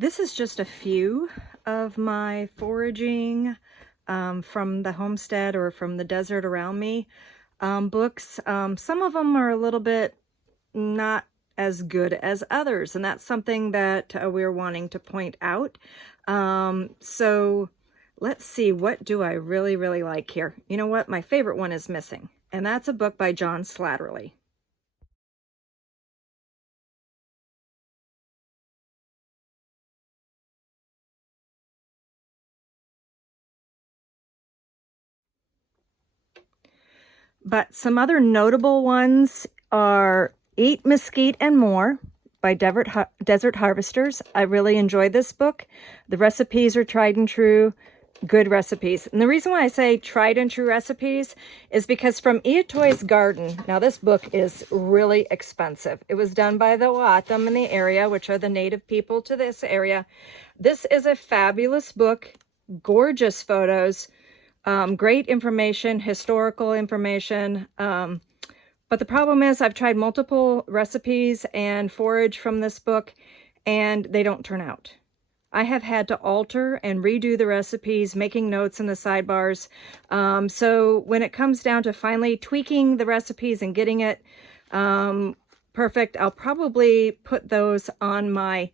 This is just a few of my foraging from the homestead or from the desert around me books. Some of them are a little bit not as good as others, and that's something that we're wanting to point out. So let's see, what do I really like here? You know what? My favorite one is missing, and that's a book by John Slattery. But some other notable ones are Eat Mesquite and More by Desert Harvesters. I really enjoyed this book. The recipes are tried and true, good recipes. And the reason why I say tried and true recipes is because from Iatoi's Garden, now this book is really expensive. It was done by the O'odham in the area, which are the native people to this area. This is a fabulous book, gorgeous photos, great information, historical information. But the problem is I've tried multiple recipes and forage from this book, and they don't turn out. I have had to alter and redo the recipes, making notes in the sidebars. So when it comes down to finally tweaking the recipes and getting it perfect, I'll probably put those on my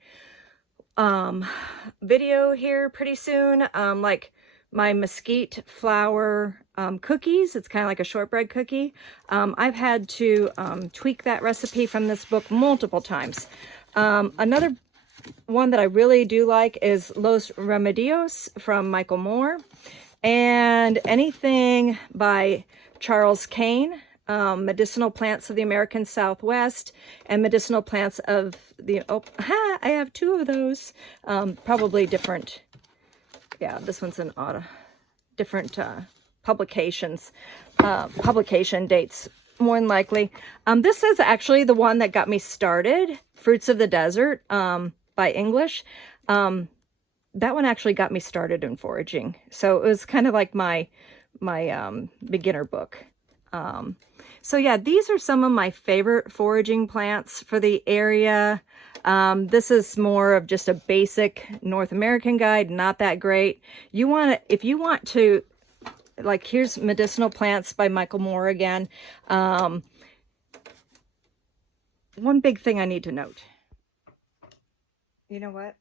video here pretty soon, like my mesquite flour cookies. It's kind of like a shortbread cookie. I've had to tweak that recipe from this book multiple times. Another one that I really do like is Los Remedios from Michael Moore, and anything by Charles Kane, Medicinal Plants of the American Southwest and Medicinal Plants of the, I have two of those, probably different. Yeah, this one's an different publications, publication dates, more than likely. This is actually the one that got me started, Fruits of the Desert by English. That one actually got me started in foraging. So it was kind of like my beginner book. So yeah, these are some of my favorite foraging plants for the area. This is more of just a basic North American guide, not that great. If you want to, like, here's Medicinal Plants by Michael Moore again. One big thing I need to note. You know what?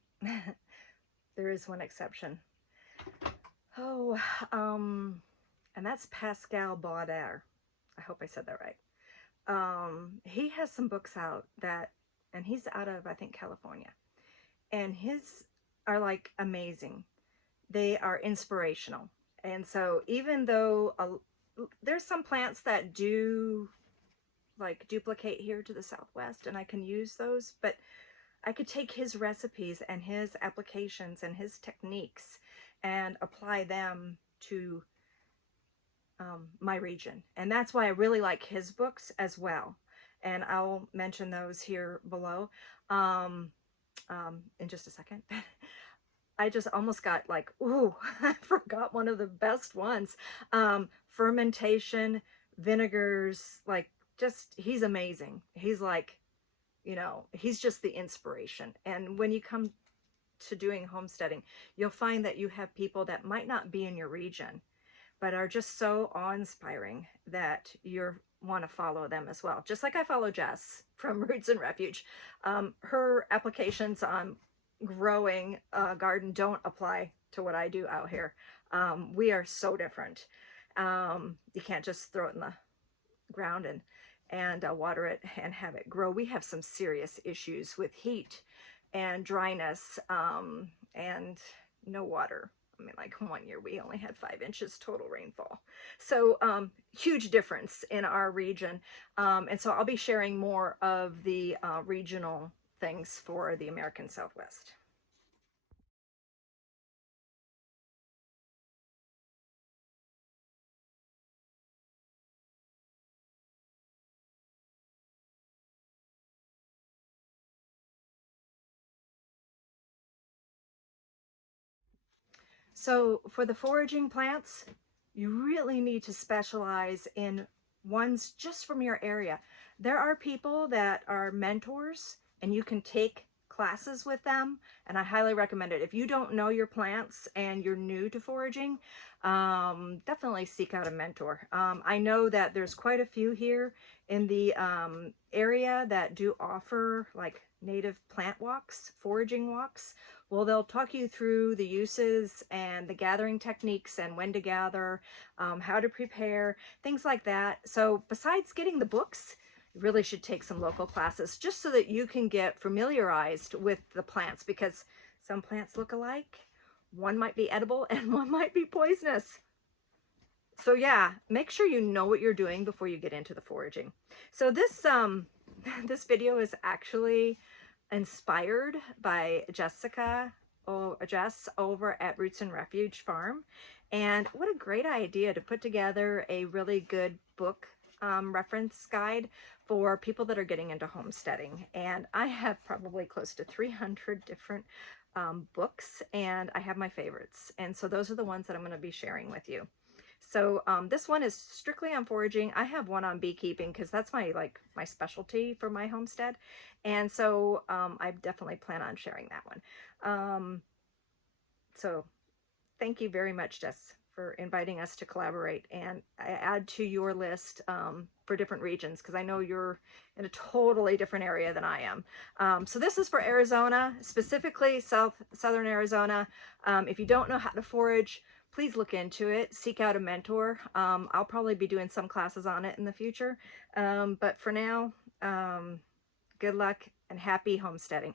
There is one exception. Oh, and that's Pascal Baudelaire. I hope I said that right. He has some books out and he's out of, I think, California. And his are like amazing. They are inspirational. And so even though there's some plants that do like duplicate here to the Southwest, and I can use those, but I could take his recipes and his applications and his techniques and apply them to my region. And that's why I really like his books as well. And I'll mention those here below in just a second. I just almost got like, ooh, I forgot one of the best ones. Fermentation, vinegars, like, just, he's amazing. He's like, you know, he's just the inspiration. And when you come to doing homesteading, you'll find that you have people that might not be in your region, but are just so awe-inspiring that you want to follow them as well. Just like I follow Jess from Roots and Refuge. Her applications on growing a garden don't apply to what I do out here. We are so different. You can't just throw it in the ground and water it and have it grow. We have some serious issues with heat and dryness and no water. I mean, like, one year we only had 5 inches total rainfall. So huge difference in our region. And so I'll be sharing more of the regional things for the American Southwest. So for the foraging plants, you really need to specialize in ones just from your area. There are people that are mentors and you can take classes with them, and I highly recommend it. If you don't know your plants and you're new to foraging, definitely seek out a mentor. I know that there's quite a few here in the area that do offer like native plant walks, foraging walks. Well, they'll talk you through the uses and the gathering techniques and when to gather, how to prepare, things like that. So besides getting the books, you really should take some local classes just so that you can get familiarized with the plants, because some plants look alike. One might be edible and one might be poisonous. So yeah, make sure you know what you're doing before you get into the foraging. So this this video is actually inspired by Jess over at Roots and Refuge Farm. And what a great idea to put together a really good book reference guide for people that are getting into homesteading. And I have probably close to 300 different books, and I have my favorites. And so those are the ones that I'm going to be sharing with you. So this one is strictly on foraging. I have one on beekeeping because that's my specialty for my homestead. And so I definitely plan on sharing that one. So thank you very much, Jess, for inviting us to collaborate, and I add to your list for different regions, because I know you're in a totally different area than I am. So this is for Arizona, specifically southern Arizona. If you don't know how to forage, please look into it, seek out a mentor. I'll probably be doing some classes on it in the future. But for now, good luck and happy homesteading.